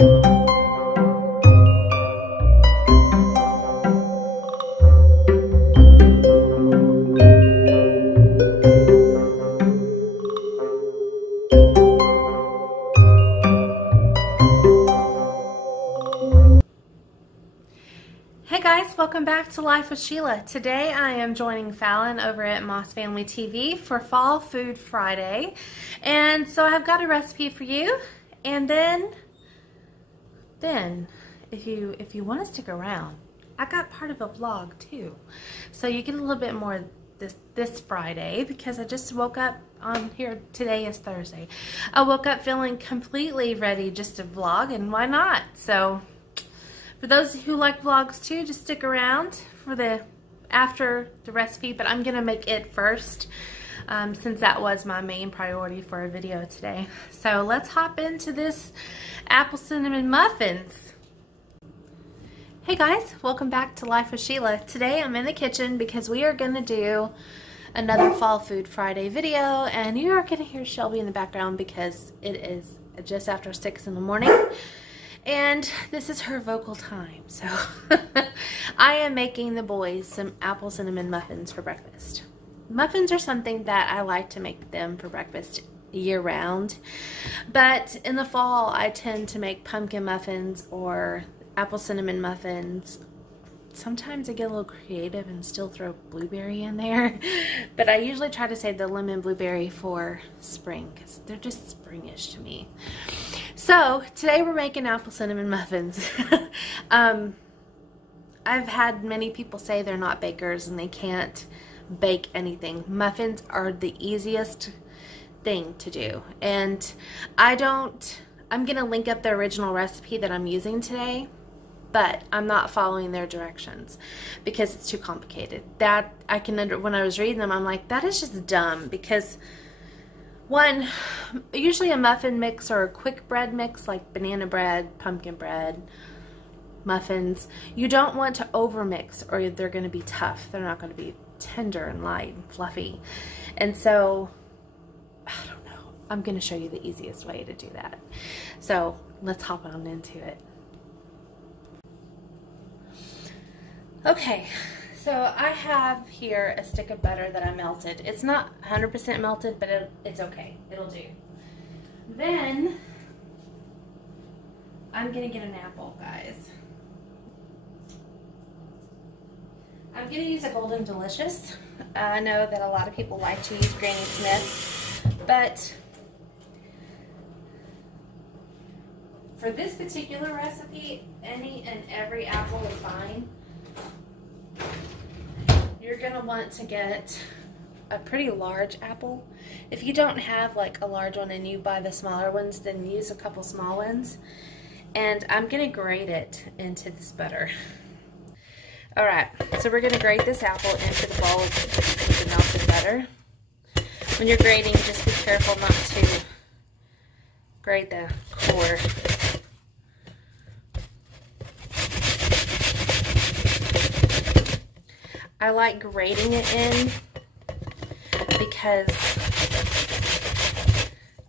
Hey guys, welcome back to Life with Sheila. Today I am joining Fallon over at Moss Family TV for Fall Food Friday. And so I've got a recipe for you. And then if you want to stick around, I got part of a vlog too. So you get a little bit more this Friday because I just woke up on here. Today is Thursday. I woke up feeling completely ready just to vlog, and why not? So for those who like vlogs too, just stick around for after the recipe, but I'm gonna make it first since that was my main priority for a video today. So let's hop into this apple cinnamon muffins. Hey guys, welcome back to Life with Sheila. Today I'm in the kitchen because we are gonna do another Fall Food Friday video, and you are gonna hear Shelby in the background because it is just after 6 in the morning. And this is her vocal time, so I am making the boys some apple cinnamon muffins for breakfast. Muffins are something that I like to make them for breakfast year round, but in the fall I tend to make pumpkin muffins or apple cinnamon muffins. Sometimes I get a little creative and still throw blueberry in there, but I usually try to save the lemon blueberry for spring because they're just springish to me. So today we're making apple cinnamon muffins. I've had many people say they're not bakers and they can't bake anything. Muffins are the easiest thing to do, and I'm gonna link up the original recipe that I'm using today, but I'm not following their directions because it's too complicated. That when I was reading them, I'm like, that is just dumb, because one, usually a muffin mix or a quick bread mix like banana bread, pumpkin bread, muffins, you don't want to overmix or they're going to be tough. They're not going to be tender and light and fluffy. And so, I don't know. I'm going to show you the easiest way to do that. So let's hop on into it. Okay. So I have here a stick of butter that I melted. It's not 100% melted, but it's okay. It'll do. Then I'm going to get an apple, guys. I'm going to use a Golden Delicious. I know that a lot of people like to use Granny Smith, but for this particular recipe, any and every apple is fine. You're going to want to get a pretty large apple. If you don't have like a large one and you buy the smaller ones, then use a couple small ones. And I'm going to grate it into this butter. Alright, so we're going to grate this apple into the bowl with the melted butter. When you're grating, just be careful not to grate the core. I like grating it in because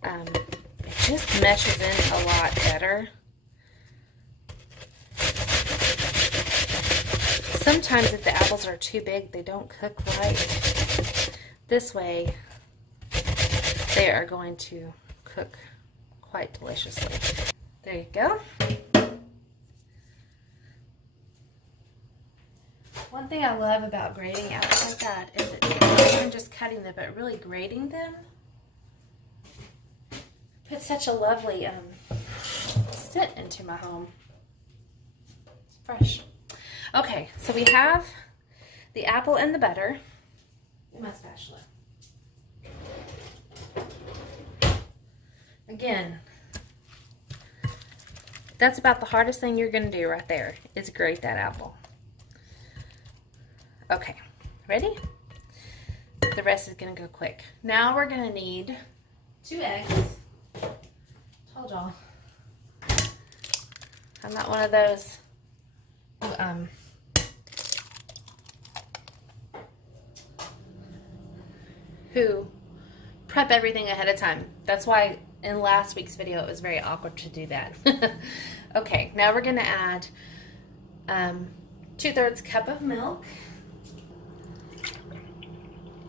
it just meshes in a lot better. Sometimes if the apples are too big, they don't cook right. This way, they are going to cook quite deliciously. There you go. One thing I love about grating apples like that is that not even just cutting them, but really grating them puts such a lovely scent into my home. It's fresh. Okay, so we have the apple and the butter in my spatula. Again, that's about the hardest thing you're going to do right there, is grate that apple. Okay, ready? The rest is going to go quick. Now we're going to need 2 eggs. Told y'all, I'm not one of those who prep everything ahead of time. That's why in last week's video it was very awkward to do that. Okay, now we're gonna add 2/3 cup of milk.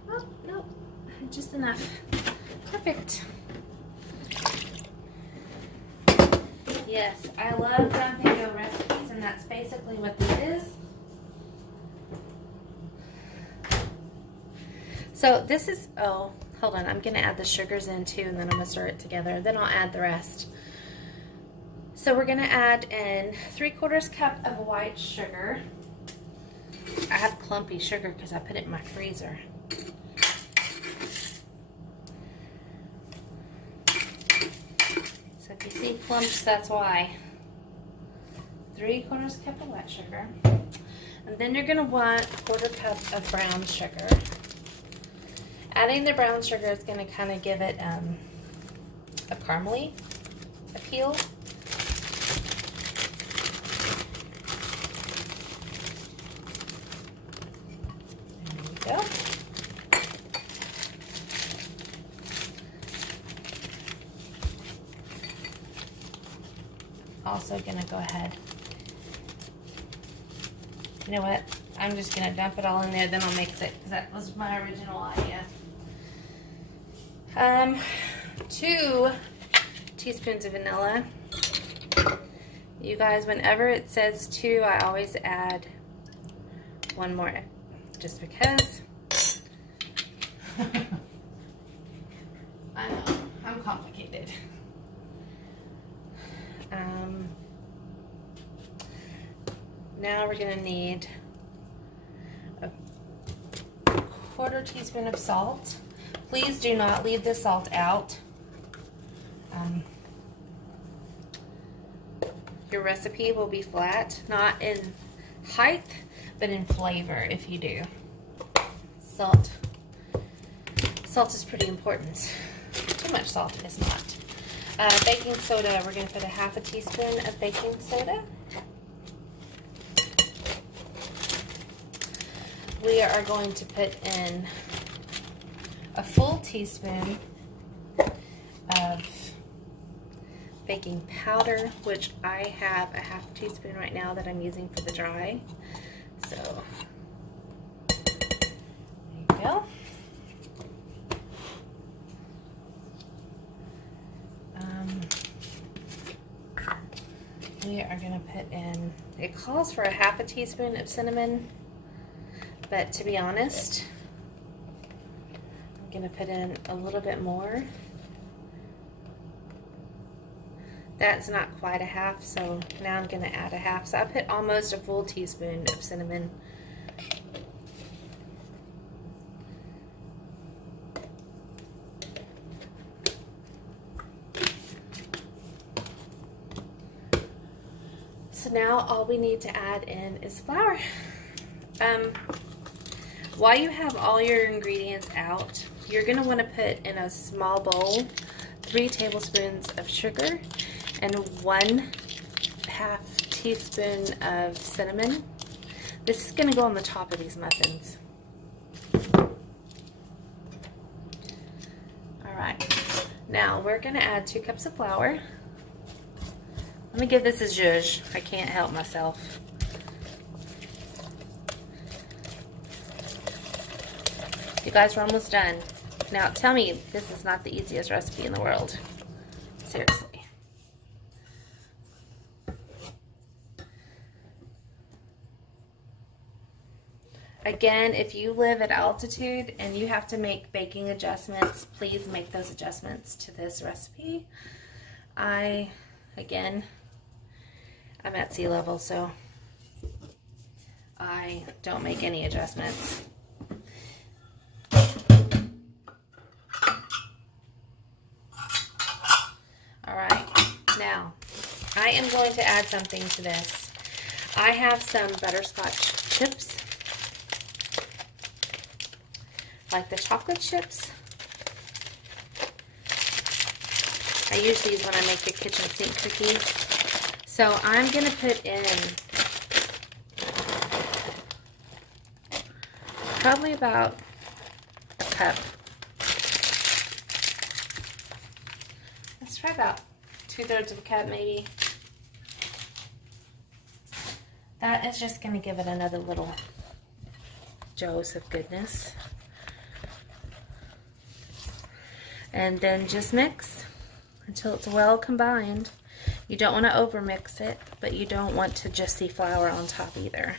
Oh, no, just enough. Perfect. Yes, I love dumping dough recipes, and that's basically what this is. So this is, oh, hold on, I'm gonna add the sugars in too, and then I'm gonna stir it together. Then I'll add the rest. So we're gonna add in 3/4 cup of white sugar. I have clumpy sugar because I put it in my freezer. So if you see clumps, that's why. 3/4 cup of white sugar. And then you're gonna want 1/4 cup of brown sugar. Adding the brown sugar is gonna kind of give it a caramely appeal. There we go. Also gonna go ahead. You know what? I'm just gonna dump it all in there, then I'll mix it, because that was my original idea. 2 teaspoons of vanilla. You guys, whenever it says 2, I always add 1 more, just because. I know, I'm complicated. Now we're gonna need a 1/4 teaspoon of salt. Please do not leave the salt out. Your recipe will be flat, not in height, but in flavor if you do. Salt is pretty important. Too much salt is not. Baking soda, we're going to put a 1/2 teaspoon of baking soda. We are going to put in a full teaspoon of baking powder, which I have a 1/2 teaspoon right now that I'm using for the dry. So, there you go. We are going to put in, it calls for a 1/2 teaspoon of cinnamon, but to be honest, I'm going to put in a little bit more. That's not quite a 1/2, so now I'm going to add a 1/2. So I put almost a full teaspoon of cinnamon. So now all we need to add in is flour. While you have all your ingredients out, you're going to want to put in a small bowl 3 tablespoons of sugar and 1/2 teaspoon of cinnamon. This is going to go on the top of these muffins. Alright, now we're going to add 2 cups of flour. Let me give this a zhuzh. I can't help myself. You guys, we're almost done. Now tell me this is not the easiest recipe in the world. Seriously. Again, if you live at altitude and you have to make baking adjustments, please make those adjustments to this recipe. Again, I'm at sea level, so I don't make any adjustments. Alright, now I am going to add something to this. I have some butterscotch chips, like the chocolate chips. I use these when I make the kitchen sink cookies. So I'm going to put in probably about a cup. Let's try about 2/3 of a cup maybe. That is just going to give it another little dose of goodness. And then just mix until it's well combined. You don't want to over mix it, but you don't want to just see flour on top either.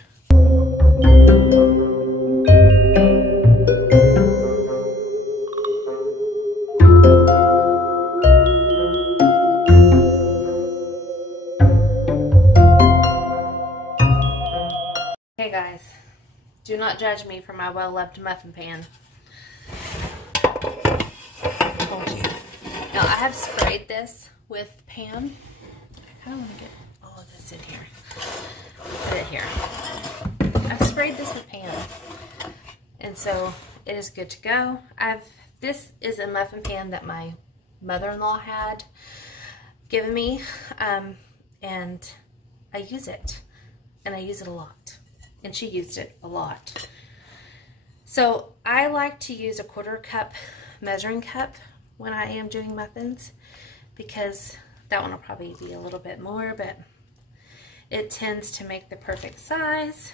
Okay guys, do not judge me for my well-loved muffin pan. Now I have sprayed this with Pam. I kind of want to get all of this in here. Put it here. I've sprayed this with Pam, and so it is good to go. This is a muffin pan that my mother-in-law had given me, and I use it, and I use it a lot, and she used it a lot. So I like to use a 1/4 cup measuring cup when I am doing muffins, because that one will probably be a little bit more, but it tends to make the perfect size.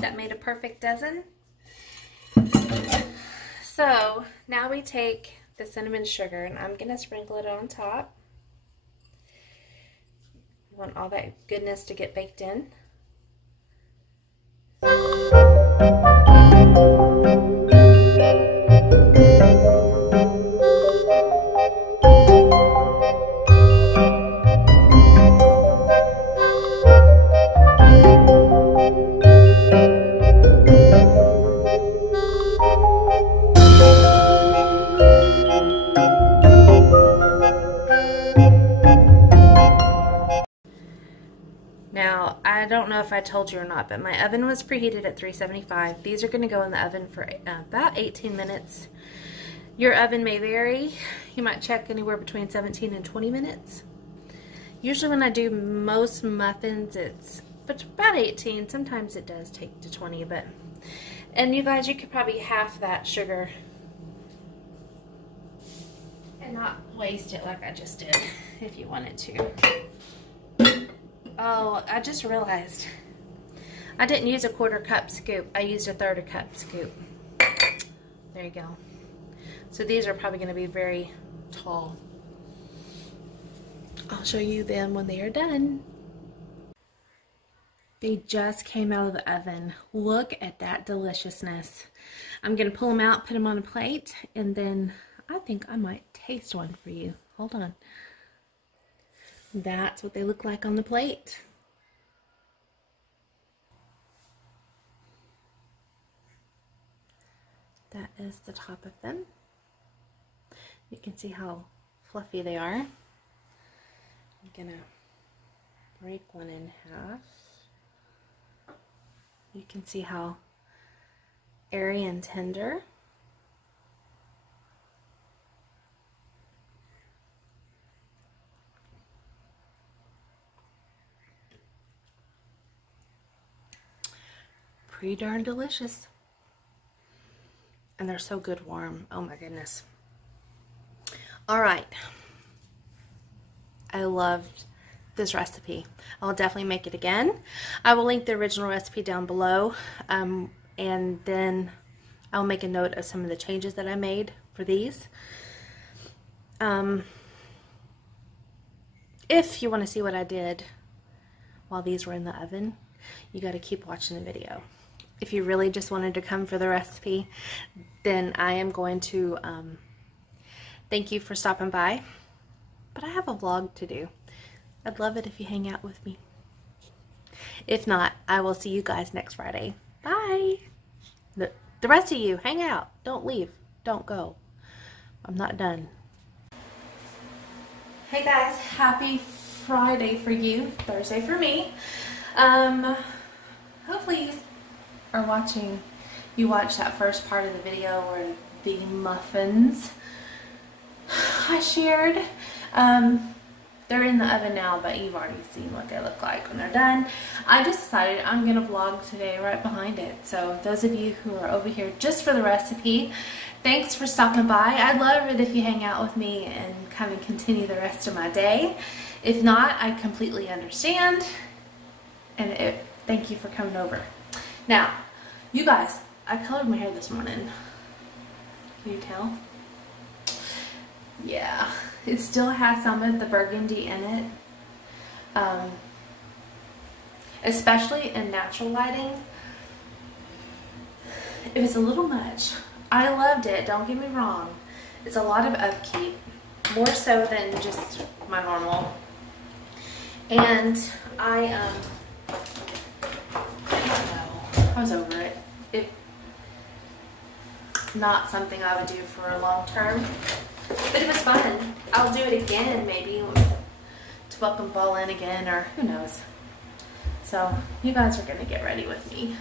That made a perfect dozen. So now we take the cinnamon sugar, and I'm gonna sprinkle it on top. You want all that goodness to get baked in. Now, I don't know if I told you or not, but my oven was preheated at 375. These are going to go in the oven for about 18 minutes. Your oven may vary. You might check anywhere between 17 and 20 minutes. Usually when I do most muffins, it's about 18. Sometimes it does take to 20, but... And you guys, you could probably half that sugar and not waste it like I just did if you wanted to. Oh, I just realized I didn't use a 1/4 cup scoop. I used a 1/3 cup scoop. There you go. So these are probably going to be very tall. I'll show you them when they are done. They just came out of the oven. Look at that deliciousness. I'm going to pull them out, put them on a plate, and then I think I might taste one for you. Hold on. That's what they look like on the plate. That is the top of them. You can see how fluffy they are. I'm gonna break one in half. You can see how airy and tender. Pretty darn delicious. And they're so good warm. Oh my goodness. Alright. I loved this recipe. I'll definitely make it again. I will link the original recipe down below. And then I'll make a note of some of the changes that I made for these. If you want to see what I did while these were in the oven, you got to keep watching the video. If you really just wanted to come for the recipe, then I am going to thank you for stopping by. But I have a vlog to do. I'd love it if you hang out with me. If not, I will see you guys next Friday. Bye! The rest of you, hang out. Don't leave. Don't go. I'm not done. Hey guys, happy Friday for you, Thursday for me. Hopefully you are watching, you watched that first part of the video where the muffins I shared. They're in the oven now, but you've already seen what they look like when they're done. I just decided I'm gonna vlog today right behind it. So those of you who are over here just for the recipe, thanks for stopping by. I'd love it if you hang out with me and kind of continue the rest of my day. If not, I completely understand. And thank you for coming over. Now, you guys, I colored my hair this morning. Can you tell? Yeah, it still has some of the burgundy in it. Especially in natural lighting. It was a little much. I loved it, don't get me wrong. It's a lot of upkeep, more so than just my normal. And I don't know, I was over it. It's not something I would do for a long term, but it was fun. I'll do it again, maybe to welcome fall in again, or who knows. So you guys are gonna get ready with me.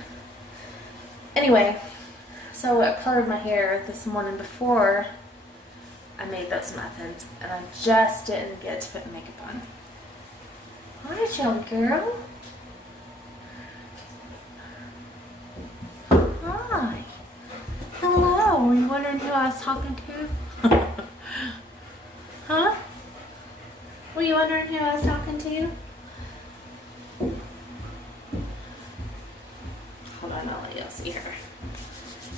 Anyway, so I colored my hair this morning before I made those muffins, and I just didn't get to put makeup on. Hi, Shelby girl. Hi. Hello. Were you wondering who I was talking to? Huh? Were you wondering who I was talking to? Hold on, I'll let y'all see her.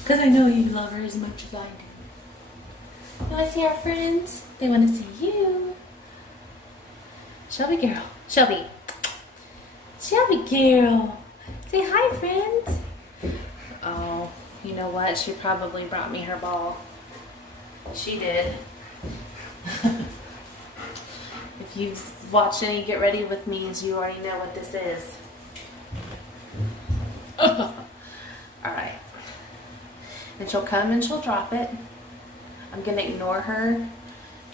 Because I know you love her as much as I do. You want to see our friends? They want to see you. Shelby girl. Shelby. Shelby girl. Say hi, friends. Oh, you know what? She probably brought me her ball. She did. If you've watched any Get Ready With Me's, you already know what this is. Alright. And she'll come and she'll drop it. I'm going to ignore her,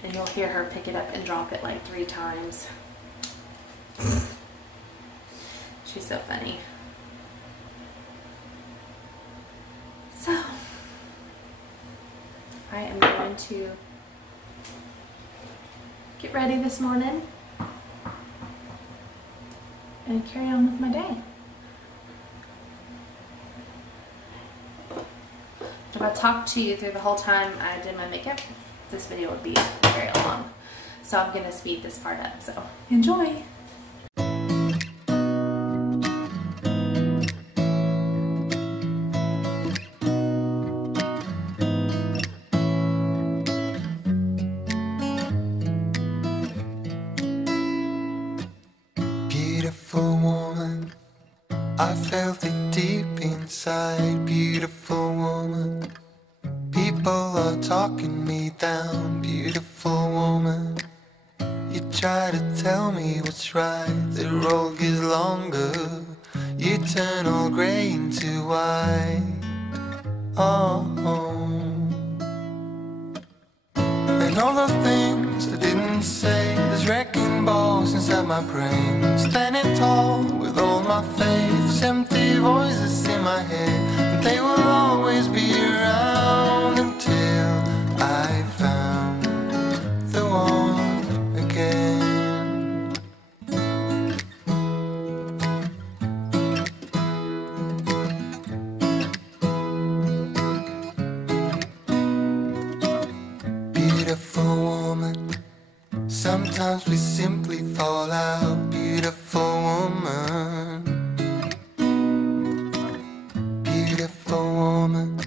and you'll hear her pick it up and drop it like 3 times. She's so funny. So, I am going to get ready this morning and carry on with my day. If I talked to you through the whole time I did my makeup, this video would be very long. So I'm going to speed this part up. So enjoy! Beautiful woman, I felt it deep inside. Beautiful woman, people are talking me down. Beautiful woman, you try to tell me what's right. The road gets longer, you turn all grey into white. Oh, and all the things I didn't say, there's wrecking balls inside my brain. Standing tall with all my faith, there's empty voices in my head, but they will always be around until I found the one again. Beautiful woman, sometimes we simply fall out. Beautiful woman, beautiful woman,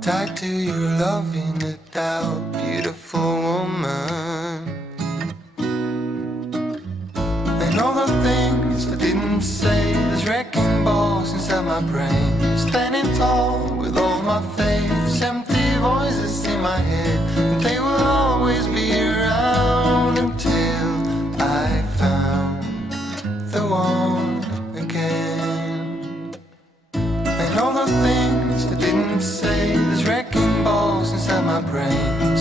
tied to your love in a doubt. Beautiful woman, and all the things I didn't say, there's wrecking balls inside my brain. Standing tall with all my faith, there's empty voices in my head, and they will always be around until I found the one again. And all the things I didn't say, there's wrecking balls inside my brain.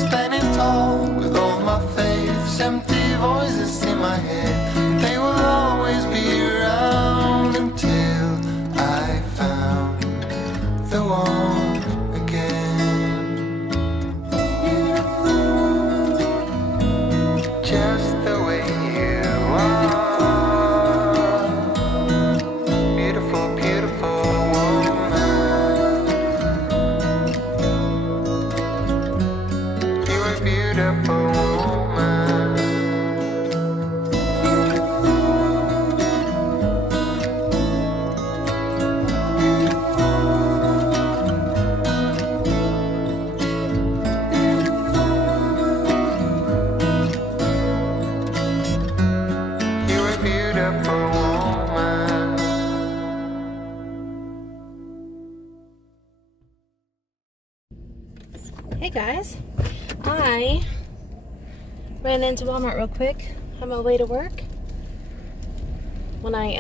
guys, I ran into Walmart real quick on my way to work. When I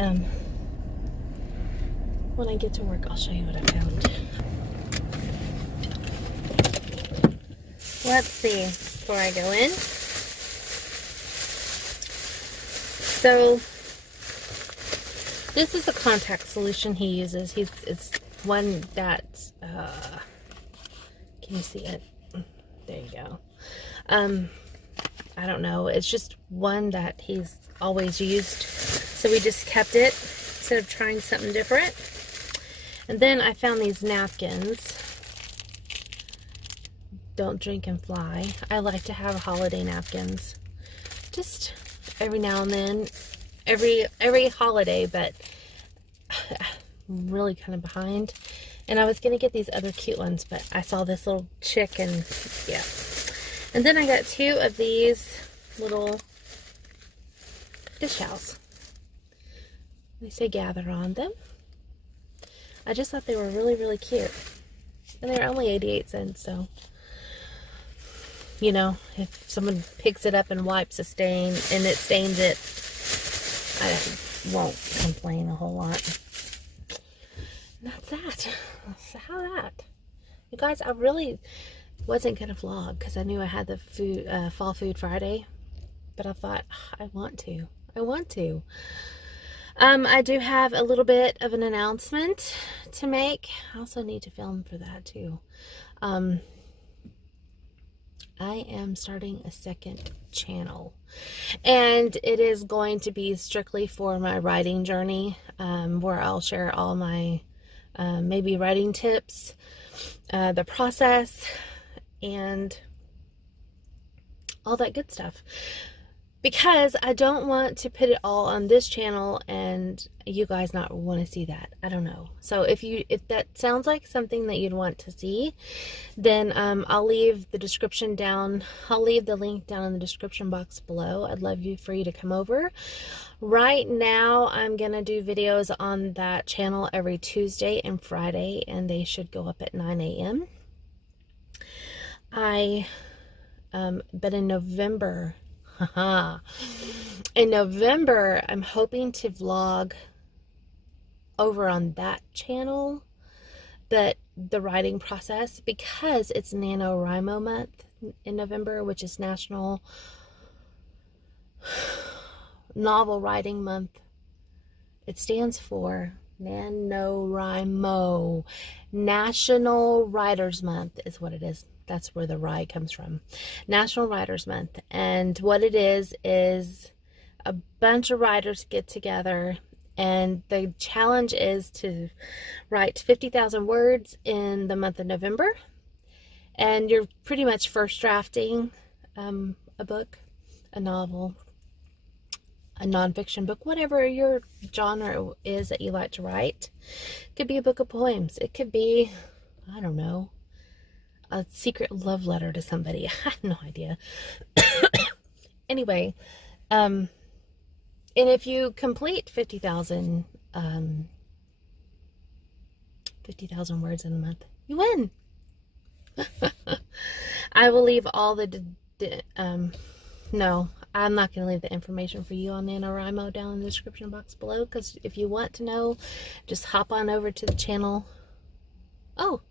get to work, I'll show you what I found. Let's see before I go in. So this is the contact solution he uses. It's one that can you see it? There you go. I don't know. It's just one that he's always used. So we just kept it instead of trying something different. And then I found these napkins. Don't drink and fly. I like to have holiday napkins. Just every now and then. Every holiday, but I'm really kind of behind. And I was going to get these other cute ones, but I saw this little chick and yeah. And then I got 2 of these little dish towels. They say gather on them. I just thought they were really, really cute. And they're only 88 cents, so, you know, if someone picks it up and wipes a stain and it stains it, I won't complain a whole lot. And that's that. So how that? You guys, I really wasn't going to vlog because I knew I had the food, Fall Food Friday. But I thought, I want to. I do have a little bit of an announcement to make. I also need to film for that too. I am starting a second channel. And it is going to be strictly for my writing journey. Where I'll share all my maybe writing tips, the process, and all that good stuff. Because I don't want to put it all on this channel and you guys not want to see that. I don't know. So if that sounds like something that you'd want to see, then I'll leave the description down. I'll leave the link down in the description box below. I'd love for you to come over. Right now, I'm going to do videos on that channel every Tuesday and Friday, and they should go up at 9 a.m. But in November, I'm hoping to vlog over on that channel, but the writing process, because it's NaNoWriMo month in November, which is National Novel Writing Month. It stands for NaNoWriMo. National Writers Month is what it is. That's where the rye comes from. National Writers Month. And what it is a bunch of writers get together, and the challenge is to write 50,000 words in the month of November. And you're pretty much first drafting a book, a novel, a nonfiction book, whatever your genre is that you like to write. It could be a book of poems. It could be, I don't know, a secret love letter to somebody. I have no idea. Anyway, and if you complete 50,000 words in a month, you win. I will leave all the no, I'm not going to leave the information for you on NaNoWriMo down in the description box below, because if you want to know, just hop on over to the channel. Oh,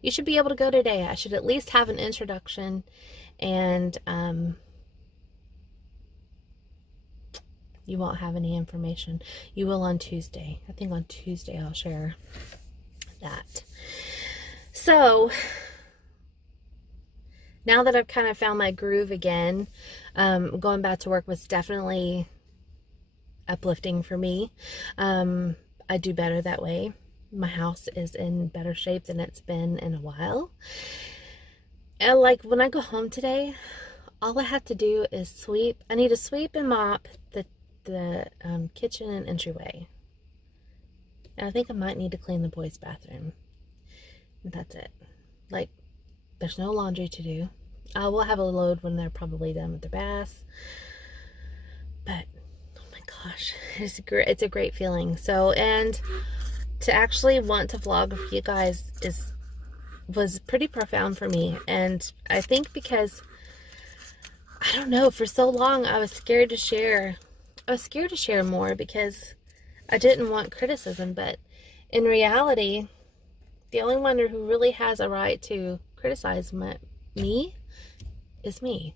you should be able to go today. I should at least have an introduction, and you won't have any information. You will on Tuesday. I think on Tuesday I'll share that. So now that I've kind of found my groove again, going back to work was definitely uplifting for me. I do better that way. My house is in better shape than it's been in a while. And like when I go home today, all I have to do is sweep. I need to sweep and mop the kitchen and entryway. And I think I might need to clean the boys' bathroom. And that's it. Like, there's no laundry to do. I will have a load when they're probably done with their baths. But, oh my gosh, it's a great feeling. So, and to actually want to vlog with you guys is was pretty profound for me. And I think because, I don't know, for so long I was scared to share. I was scared to share more because I didn't want criticism. But in reality, the only one who really has a right to criticize me is me.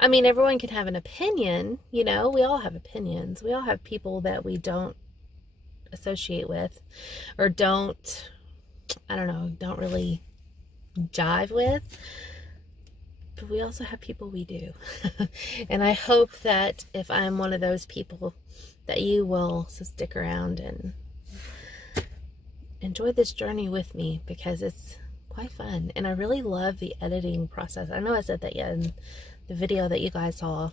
I mean, everyone can have an opinion, you know, we all have opinions. We all have people that we don't associate with or don't, I don't know, don't really jive with. But we also have people we do. And I hope that if I'm one of those people, that you will stick around and enjoy this journey with me, because it's quite fun. And I really love the editing process. I know I said that in the video that you guys saw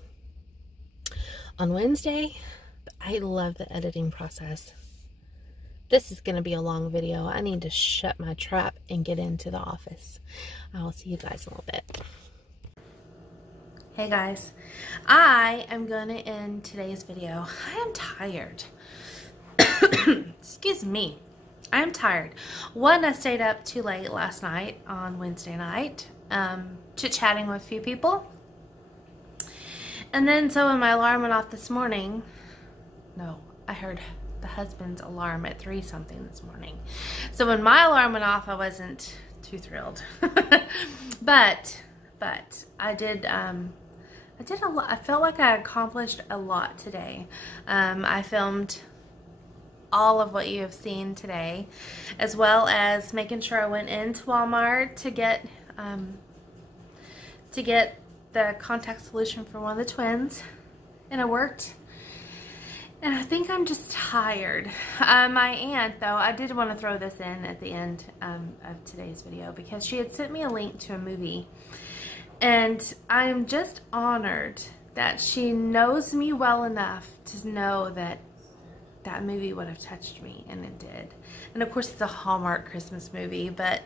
on Wednesday, but I love the editing process. This is going to be a long video. I need to shut my trap and get into the office. I'll see you guys in a little bit. Hey guys, I am going to end today's video. I am tired. Excuse me. I am tired. One, I stayed up too late last night on Wednesday night, chit-chatting with a few people. And then so when my alarm went off this morning, no, I heard the husband's alarm at 3 something this morning. So when my alarm went off, I wasn't too thrilled. but I did a lot. I felt like I accomplished a lot today. I filmed all of what you have seen today, as well as making sure I went into Walmart to get the contact solution for one of the twins, and it worked. And I think I'm just tired. My aunt, though, I did want to throw this in at the end of today's video, because she had sent me a link to a movie, and I'm just honored that she knows me well enough to know that that movie would have touched me, and it did. And of course it's a Hallmark Christmas movie, but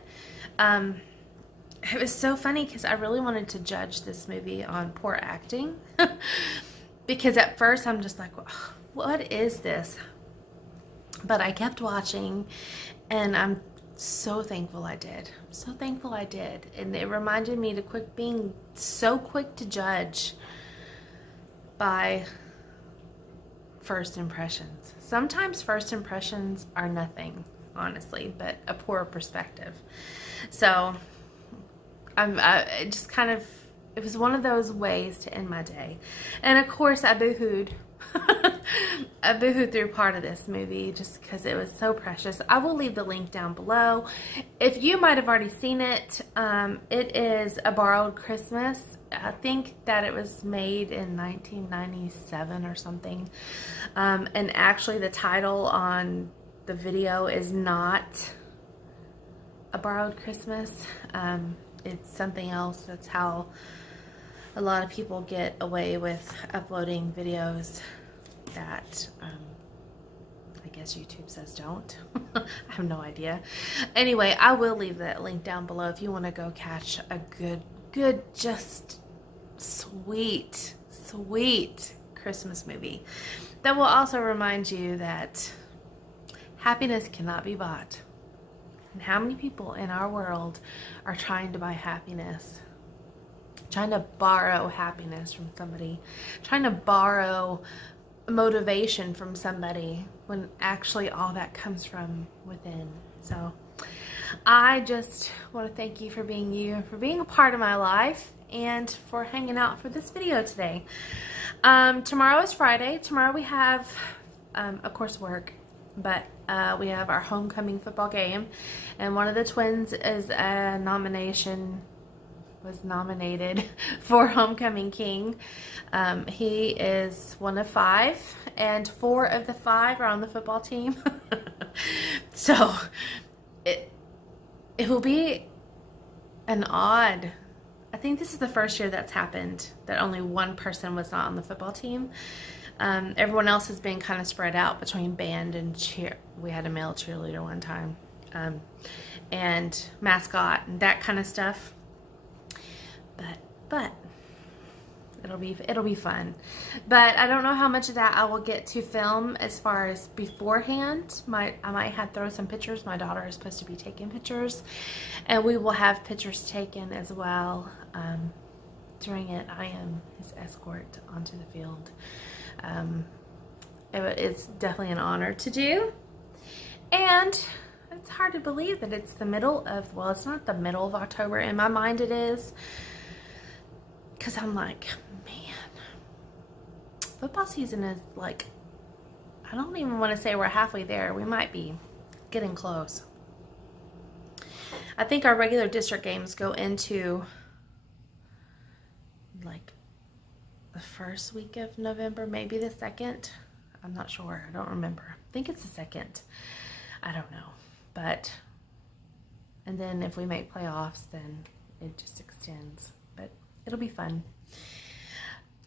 it was so funny because I really wanted to judge this movie on poor acting. Because at first I'm just like, what is this? But I kept watching, and I'm so thankful I did. I'm so thankful I did. And it reminded me to being so quick to judge by first impressions. Sometimes first impressions are nothing, honestly, but a poor perspective. So it just kind of, it was one of those ways to end my day. And of course I boohooed. I boohooed through part of this movie just because it was so precious. I will leave the link down below. If you might have already seen it, it is A Borrowed Christmas. I think that it was made in 1997 or something. And actually the title on the video is not A Borrowed Christmas. It's something else. That's how a lot of people get away with uploading videos that I guess YouTube says don't. I have no idea. Anyway, I will leave that link down below if you want to go catch a good, just sweet Christmas movie that will also remind you that happiness cannot be bought. And how many people in our world are trying to buy happiness? Trying to borrow happiness from somebody, trying to borrow motivation from somebody, when actually all that comes from within. So I just want to thank you for being you, for being a part of my life, and for hanging out for this video today. Tomorrow is Friday. Tomorrow we have, of course, work, but we have our homecoming football game, and one of the twins is was nominated for Homecoming King. He is one of 5, and 4 of the 5 are on the football team. So it will be an odd, I think this is the first year that's happened, that only one person was not on the football team. Everyone else has been kind of spread out between band and cheer. We had a male cheerleader one time, and mascot and that kind of stuff. But It'll be fun. But I don't know how much of that I will get to film as far as beforehand. I might have throw some pictures. My daughter is supposed to be taking pictures, and we will have pictures taken as well. During it, I am his escort onto the field. It's definitely an honor to do, and it's hard to believe that it's the middle of, well, it's not the middle of October. In my mind it is, because I'm like, man, football season is like, I don't even want to say we're halfway there. We might be getting close. I think our regular district games go into like the first week of November, maybe the second. I'm not sure. I don't remember. I think it's the second. I don't know. But, and then if we make playoffs, then it just extends. But it'll be fun.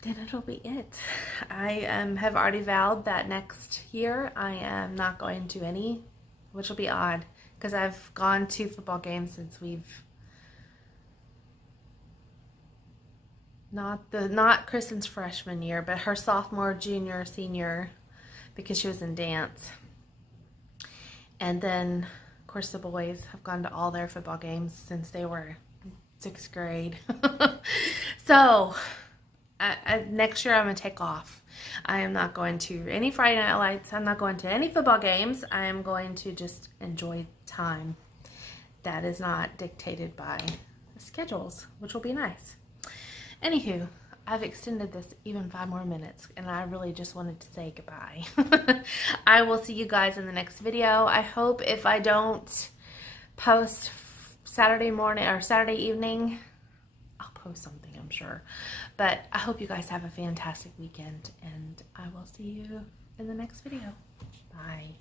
Then it'll be it. I have already vowed that next year I am not going to any, which will be odd, because I've gone to football games since we've not Kristen's freshman year, but her sophomore, junior, senior, because she was in dance. And then, of course, the boys have gone to all their football games since they were 6th grade. So, next year I'm going to take off. I am not going to any Friday Night Lights. I'm not going to any football games. I am going to just enjoy time that is not dictated by schedules, which will be nice. Anywho, I've extended this even 5 more minutes, and I really just wanted to say goodbye. I will see you guys in the next video. I hope if I don't post Saturday morning or Saturday evening, I'll post something, I'm sure. But I hope you guys have a fantastic weekend, and I will see you in the next video. Bye.